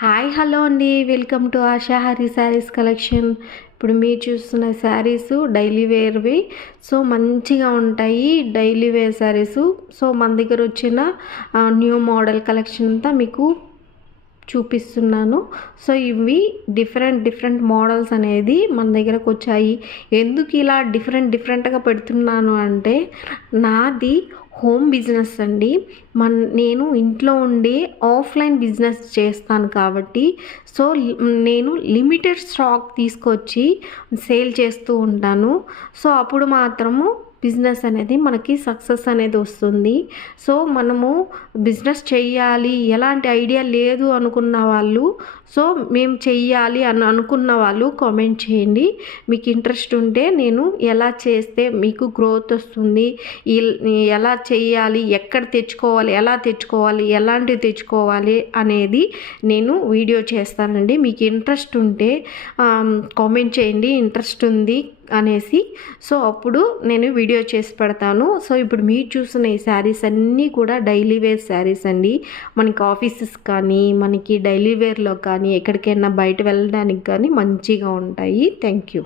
Hi hello అండి, welcome to ASHA Hari saris collection. ఇప్పుడు మీరు చూస్తున్న శారీస్ డైలీ వేర్వి. సో మంచిగా ఉంటాయి డైలీ వేర్ శారీస్. సో మన దగ్గర వచ్చిన న్యూ మోడల్ కలెక్షన్ అంతా మీకు చూపిస్తున్నాను. సో ఇవి డిఫరెంట్ మోడల్స్ అనేది మన దగ్గరకు వచ్చాయి. ఎందుకు ఇలా డిఫరెంట్గా పెడుతున్నాను అంటే, నాది హోమ్ బిజినెస్ అండి. నేను ఇంట్లో ఉండి ఆఫ్లైన్ బిజినెస్ చేస్తాను కాబట్టి, సో నేను లిమిటెడ్ స్టాక్ తీసుకొచ్చి సేల్ చేస్తూ ఉంటాను. సో అప్పుడు మాత్రము బిజినెస్ అనేది మనకి సక్సెస్ అనేది వస్తుంది. సో మనము బిజినెస్ చెయ్యాలి, ఎలాంటి ఐడియా లేదు అనుకున్న వాళ్ళు, సో మేము చెయ్యాలి అని అనుకున్న వాళ్ళు కామెంట్ చేయండి. మీకు ఇంట్రెస్ట్ ఉంటే నేను ఎలా చేస్తే మీకు గ్రోత్ వస్తుంది, ఎలా చేయాలి, ఎక్కడ తెచ్చుకోవాలి, ఎలా తెచ్చుకోవాలి, ఎలాంటివి తెచ్చుకోవాలి అనేది నేను వీడియో చేస్తానండి. మీకు ఇంట్రెస్ట్ ఉంటే కామెంట్ చేయండి, ఇంట్రెస్ట్ ఉంది అనేసి. సో అప్పుడు నేను వీడియో చేసి పెడతాను. సో ఇప్పుడు మీరు చూసిన ఈ శారీస్ అన్నీ కూడా డైలీ వేర్ శారీస్ అండి. మనకి ఆఫీసెస్ కానీ, మనకి డైలీ వేర్లో కానీ, ఎక్కడికైనా బయట వెళ్ళడానికి కానీ మంచిగా ఉంటాయి. Thank you.